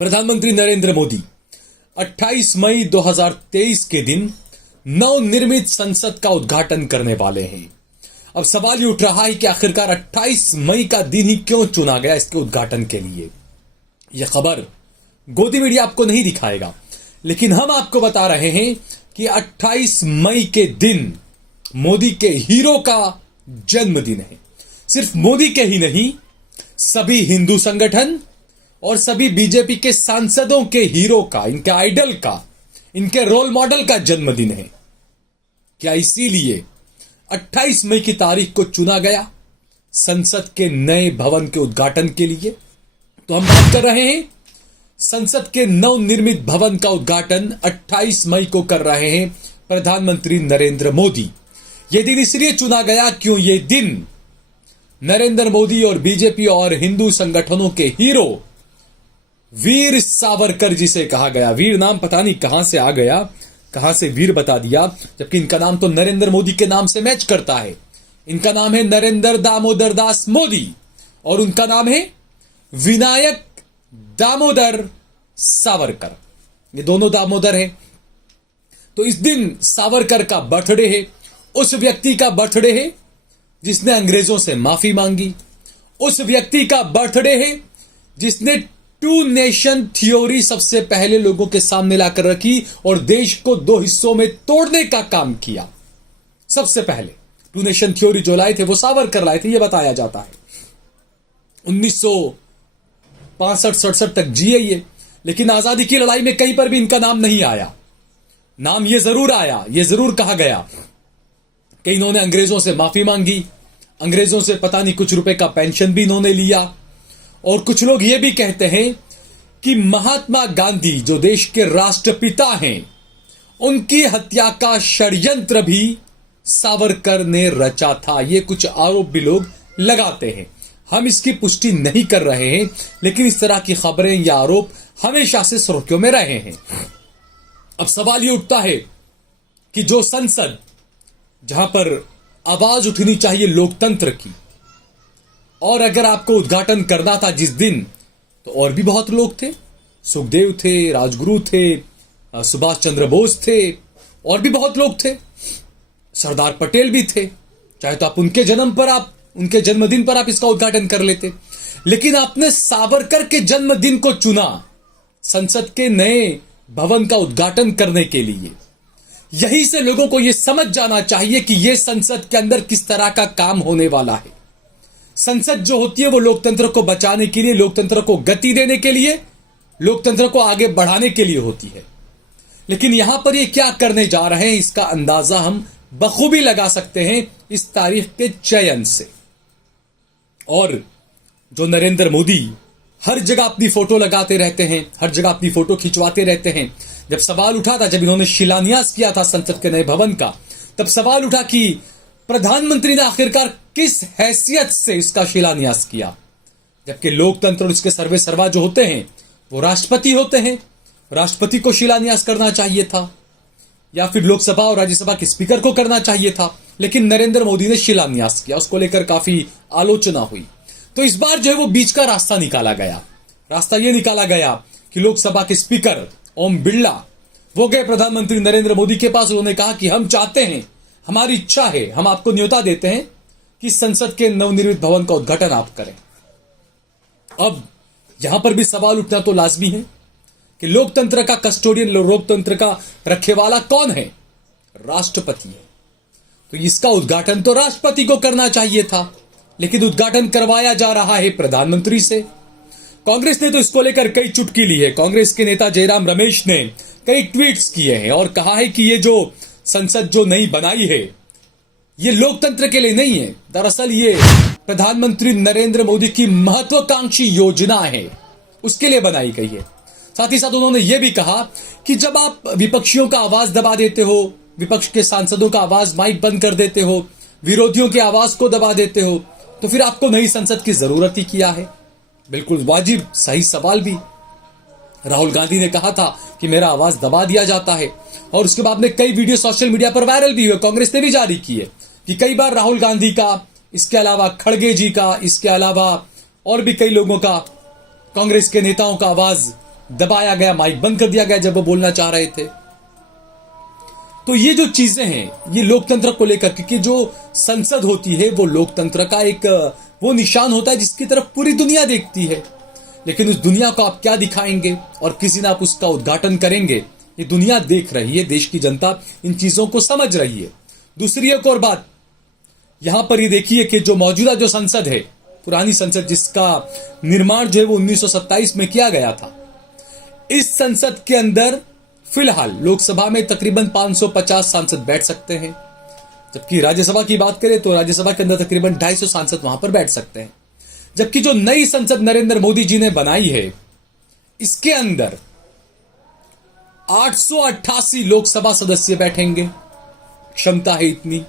प्रधानमंत्री नरेंद्र मोदी 28 मई 2023 के दिन नवनिर्मित संसद का उद्घाटन करने वाले हैं। अब सवाल ये उठ रहा है कि आखिरकार 28 मई का दिन ही क्यों चुना गया इसके उद्घाटन के लिए। यह खबर गोदी मीडिया आपको नहीं दिखाएगा, लेकिन हम आपको बता रहे हैं कि 28 मई के दिन मोदी के हीरो का जन्मदिन है। सिर्फ मोदी के ही नहीं, सभी हिंदू संगठन और सभी बीजेपी के सांसदों के हीरो का, इनके आइडल का, इनके रोल मॉडल का जन्मदिन है। क्या इसीलिए 28 मई की तारीख को चुना गया संसद के नए भवन के उद्घाटन के लिए? तो हम बात कर रहे हैं संसद के नवनिर्मित भवन का उद्घाटन 28 मई को कर रहे हैं प्रधानमंत्री नरेंद्र मोदी। यह दिन इसलिए चुना गया क्यों यह दिन नरेंद्र मोदी और बीजेपी और हिंदू संगठनों के हीरो वीर सावरकर जी से कहा गया। वीर नाम पता नहीं कहां से आ गया, कहां से वीर बता दिया, जबकि इनका नाम तो नरेंद्र मोदी के नाम से मैच करता है। इनका नाम है नरेंद्र दामोदर दास मोदी और उनका नाम है विनायक दामोदर सावरकर। ये दोनों दामोदर है। तो इस दिन सावरकर का बर्थडे है, उस व्यक्ति का बर्थडे है जिसने अंग्रेजों से माफी मांगी, उस व्यक्ति का बर्थडे है जिसने टू नेशन थ्योरी सबसे पहले लोगों के सामने लाकर रखी और देश को दो हिस्सों में तोड़ने का काम किया। सबसे पहले टू नेशन थ्योरी जो लाए थे वो सावरकर लाए थे, यह बताया जाता है। 1965-67 तक जिए ये, लेकिन आजादी की लड़ाई में कहीं पर भी इनका नाम नहीं आया। नाम ये जरूर आया, ये जरूर कहा गया कि इन्होंने अंग्रेजों से माफी मांगी, अंग्रेजों से पता नहीं कुछ रुपए का पेंशन भी इन्होंने लिया। और कुछ लोग ये भी कहते हैं कि महात्मा गांधी जो देश के राष्ट्रपिता हैं, उनकी हत्या का षड्यंत्र भी सावरकर ने रचा था। ये कुछ आरोप भी लोग लगाते हैं। हम इसकी पुष्टि नहीं कर रहे हैं, लेकिन इस तरह की खबरें या आरोप हमेशा से सुर्खियों में रहे हैं। अब सवाल ये उठता है कि जो संसद, जहां पर आवाज उठनी चाहिए लोकतंत्र की, और अगर आपको उद्घाटन करना था जिस दिन, तो और भी बहुत लोग थे। सुखदेव थे, राजगुरु थे, सुभाष चंद्र बोस थे, और भी बहुत लोग थे। सरदार पटेल भी थे। चाहे तो आप उनके जन्मदिन पर आप इसका उद्घाटन कर लेते, लेकिन आपने सावरकर के जन्मदिन को चुना संसद के नए भवन का उद्घाटन करने के लिए। यहीं से लोगों को यह समझ जाना चाहिए कि यह संसद के अंदर किस तरह का काम होने वाला है। संसद जो होती है वो लोकतंत्र को बचाने के लिए, लोकतंत्र को गति देने के लिए, लोकतंत्र को आगे बढ़ाने के लिए होती है। लेकिन यहां पर ये क्या करने जा रहे हैं इसका अंदाजा हम बखूबी लगा सकते हैं इस तारीख के चयन से। और जो नरेंद्र मोदी हर जगह अपनी फोटो लगाते रहते हैं, हर जगह अपनी फोटो खिंचवाते रहते हैं। जब सवाल उठा था, जब इन्होंने शिलान्यास किया था संसद के नए भवन का, तब सवाल उठा कि प्रधानमंत्री ने आखिरकार किस हैसियत से इसका शिलान्यास किया, जबकि लोकतंत्र और इसके सर्वे सर्वा जो होते हैं वो राष्ट्रपति होते हैं। राष्ट्रपति को शिलान्यास करना चाहिए था, या फिर लोकसभा और राज्यसभा के स्पीकर को करना चाहिए था, लेकिन नरेंद्र मोदी ने शिलान्यास किया। उसको लेकर काफी आलोचना हुई। तो इस बार जो है वो बीच का रास्ता निकाला गया। रास्ता यह निकाला गया कि लोकसभा के स्पीकर ओम बिरला वो गए प्रधानमंत्री नरेंद्र मोदी के पास। उन्होंने कहा कि हम चाहते हैं, हमारी इच्छा है, हम आपको न्योता देते हैं कि संसद के नवनिर्मित भवन का उद्घाटन आप करें। अब यहां पर भी सवाल उठना तो लाजमी है कि लोकतंत्र का कस्टोडियन, लोकतंत्र का रखेवाला कौन है? राष्ट्रपति है। तो इसका उद्घाटन तो राष्ट्रपति को करना चाहिए था, लेकिन उद्घाटन करवाया जा रहा है प्रधानमंत्री से। कांग्रेस ने तो इसको लेकर कई चुटकी ली है। कांग्रेस के नेता जयराम रमेश ने कई ट्वीट्स किए हैं और कहा है कि ये जो संसद जो नई बनाई है ये लोकतंत्र के लिए नहीं है। दरअसल ये प्रधानमंत्री नरेंद्र मोदी की महत्वाकांक्षी योजना है, उसके लिए बनाई गई है। साथ ही साथ उन्होंने ये भी कहा कि जब आप विपक्षियों का आवाज दबा देते हो, विपक्ष के सांसदों का आवाज, माइक बंद कर देते हो, विरोधियों की आवाज को दबा देते हो, तो फिर आपको नई संसद की जरूरत ही क्या है? बिल्कुल वाजिब सही सवाल भी। राहुल गांधी ने कहा था कि मेरा आवाज दबा दिया जाता है, और उसके बाद में कई वीडियो सोशल मीडिया पर वायरल भी हुए, कांग्रेस ने भी जारी किए कि कई बार राहुल गांधी का, इसके अलावा खड़गे जी का, इसके अलावा और भी कई लोगों का, कांग्रेस के नेताओं का आवाज दबाया गया, माइक बंद कर दिया गया जब वो बोलना चाह रहे थे। तो ये जो चीजें हैं ये लोकतंत्र को लेकर, क्योंकि जो संसद होती है वो लोकतंत्र का एक वो निशान होता है जिसकी तरफ पूरी दुनिया देखती है। लेकिन उस दुनिया को आप क्या दिखाएंगे और किस दिन आप उसका उद्घाटन करेंगे, ये दुनिया देख रही है, देश की जनता इन चीजों को समझ रही है। दूसरी एक और बात यहां पर ये देखिए कि जो मौजूदा जो संसद है, पुरानी संसद जिसका निर्माण जो है वो 1927 में किया गया था, इस संसद के अंदर फिलहाल लोकसभा में तकरीबन 550 सांसद बैठ सकते हैं, जबकि राज्यसभा की बात करें तो राज्यसभा के अंदर तकरीबन 250 सांसद वहां पर बैठ सकते हैं। जबकि जो नई संसद नरेंद्र मोदी जी ने बनाई है, इसके अंदर 888 लोकसभा सदस्य बैठेंगे, क्षमता है इतनी।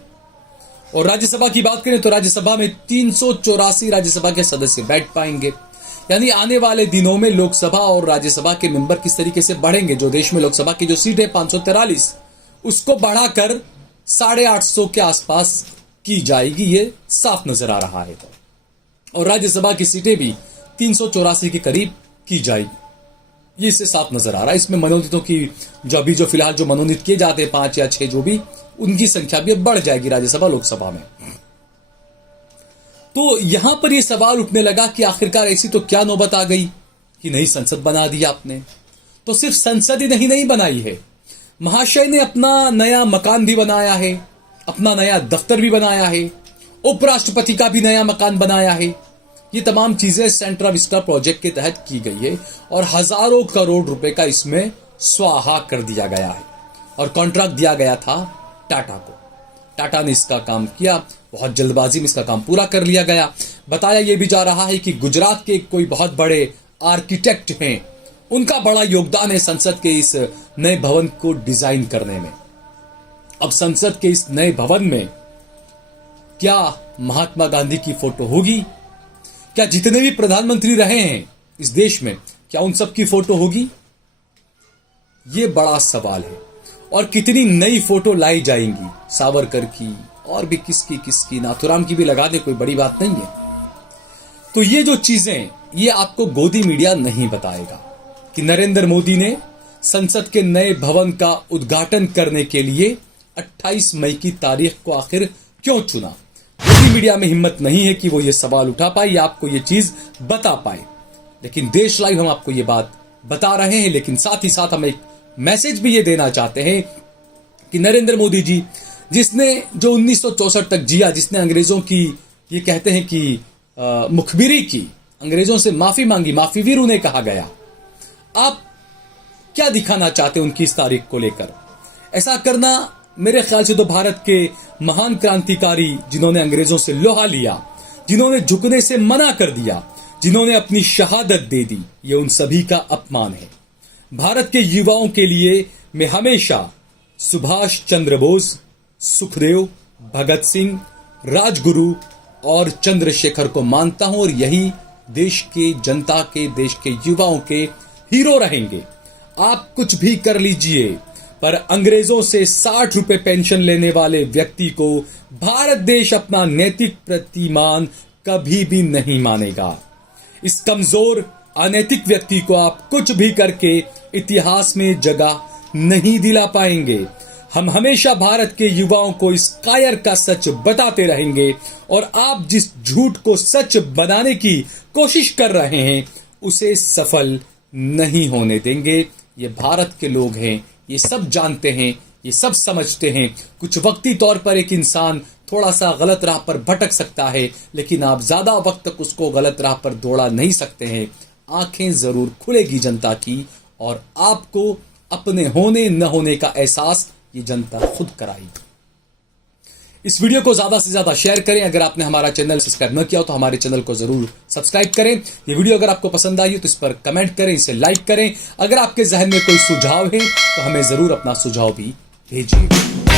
और राज्यसभा की बात करें तो राज्यसभा में 384 राज्यसभा के सदस्य बैठ पाएंगे। यानी आने वाले दिनों में लोकसभा और राज्यसभा के मेंबर किस तरीके से बढ़ेंगे। जो देश में लोकसभा की जो सीट है 543, उसको बढ़ाकर 850 के आसपास की जाएगी, ये साफ नजर आ रहा है। और राज्यसभा की सीटें भी 384 के करीब की जाएगी, ये इससे साफ नजर आ रहा है। इसमें मनोनीतों की जो फिलहाल जो मनोनीत किए जाते हैं 5 या 6 जो भी, उनकी संख्या भी बढ़ जाएगी राज्यसभा लोकसभा में। तो यहां पर यह सवाल उठने लगा कि आखिरकार ऐसी तो क्या नौबत आ गई कि नई संसद बना दी आपने। तो सिर्फ संसद ही नहीं बनाई है, महाशय ने अपना नया मकान भी बनाया है, अपना नया दफ्तर भी बनाया है, उपराष्ट्रपति का भी नया मकान बनाया है। ये तमाम चीजें सेंट्रा विस्टा प्रोजेक्ट के तहत की गई है और हजारों करोड़ रुपए का इसमें स्वाहा कर दिया गया है। और कॉन्ट्रैक्ट दिया गया था टाटा को। टाटा ने इसका काम किया, बहुत जल्दबाजी में इसका काम पूरा कर लिया गया। बताया यह भी जा रहा है कि गुजरात के कोई बहुत बड़े आर्किटेक्ट हैं, उनका बड़ा योगदान है संसद के इस नए भवन को डिजाइन करने में। अब संसद के इस नए भवन में क्या महात्मा गांधी की फोटो होगी? क्या जितने भी प्रधानमंत्री रहे हैं इस देश में, क्या उन सब की फोटो होगी? ये बड़ा सवाल है। और कितनी नई फोटो लाई जाएंगी, सावरकर की और भी किसकी, नाथुराम की भी लगा दे, कोई बड़ी बात नहीं है। तो ये जो चीजें, ये आपको गोदी मीडिया नहीं बताएगा कि नरेंद्र मोदी ने संसद के नए भवन का उद्घाटन करने के लिए 28 मई की तारीख को आखिर क्यों चुना। गोदी मीडिया में हिम्मत नहीं है कि वो ये सवाल उठा पाए या आपको ये चीज बता पाए। लेकिन देश लाइव हम आपको ये बात बता रहे हैं। लेकिन साथ ही साथ हम एक मैसेज भी ये देना चाहते हैं कि नरेंद्र मोदी जी, जिसने जो 1964 तक जिया, जिसने अंग्रेजों की ये कहते हैं कि मुखबिरी की, अंग्रेजों से माफी मांगी, माफी वीर उन्हें कहा गया, आप क्या दिखाना चाहते हैं उनकी इस तारीख को लेकर? ऐसा करना मेरे ख्याल से तो भारत के महान क्रांतिकारी, जिन्होंने अंग्रेजों से लोहा लिया, जिन्होंने झुकने से मना कर दिया, जिन्होंने अपनी शहादत दे दी, ये उन सभी का अपमान है। भारत के युवाओं के लिए मैं हमेशा सुभाष चंद्र बोस, सुखदेव, भगत सिंह, राजगुरु और चंद्रशेखर को मानता हूं और यही देश के जनता के, देश के युवाओं के हीरो रहेंगे। आप कुछ भी कर लीजिए, पर अंग्रेजों से 60 रुपए पेंशन लेने वाले व्यक्ति को भारत देश अपना नैतिक प्रतिमान कभी भी नहीं मानेगा। इस कमजोर अनैतिक व्यक्ति को आप कुछ भी करके इतिहास में जगह नहीं दिला पाएंगे। हम हमेशा भारत के युवाओं को इस कायर का सच बताते रहेंगे और आप जिस झूठ को सच बनाने की कोशिश कर रहे हैं उसे सफल नहीं होने देंगे। ये भारत के लोग हैं, ये सब जानते हैं, ये सब समझते हैं। कुछ वक्ती तौर पर एक इंसान थोड़ा सा गलत राह पर भटक सकता है, लेकिन आप ज्यादा वक्त तक उसको गलत राह पर दौड़ा नहीं सकते हैं। आंखें जरूर खुलेगी जनता की और आपको अपने होने न होने का एहसास ये जनता खुद कराएगी। इस वीडियो को ज्यादा से ज्यादा शेयर करें। अगर आपने हमारा चैनल सब्सक्राइब न किया हो तो हमारे चैनल को जरूर सब्सक्राइब करें। ये वीडियो अगर आपको पसंद आई हो तो इस पर कमेंट करें, इसे लाइक करें। अगर आपके जहन में कोई सुझाव है तो हमें जरूर अपना सुझाव भी भेजिए।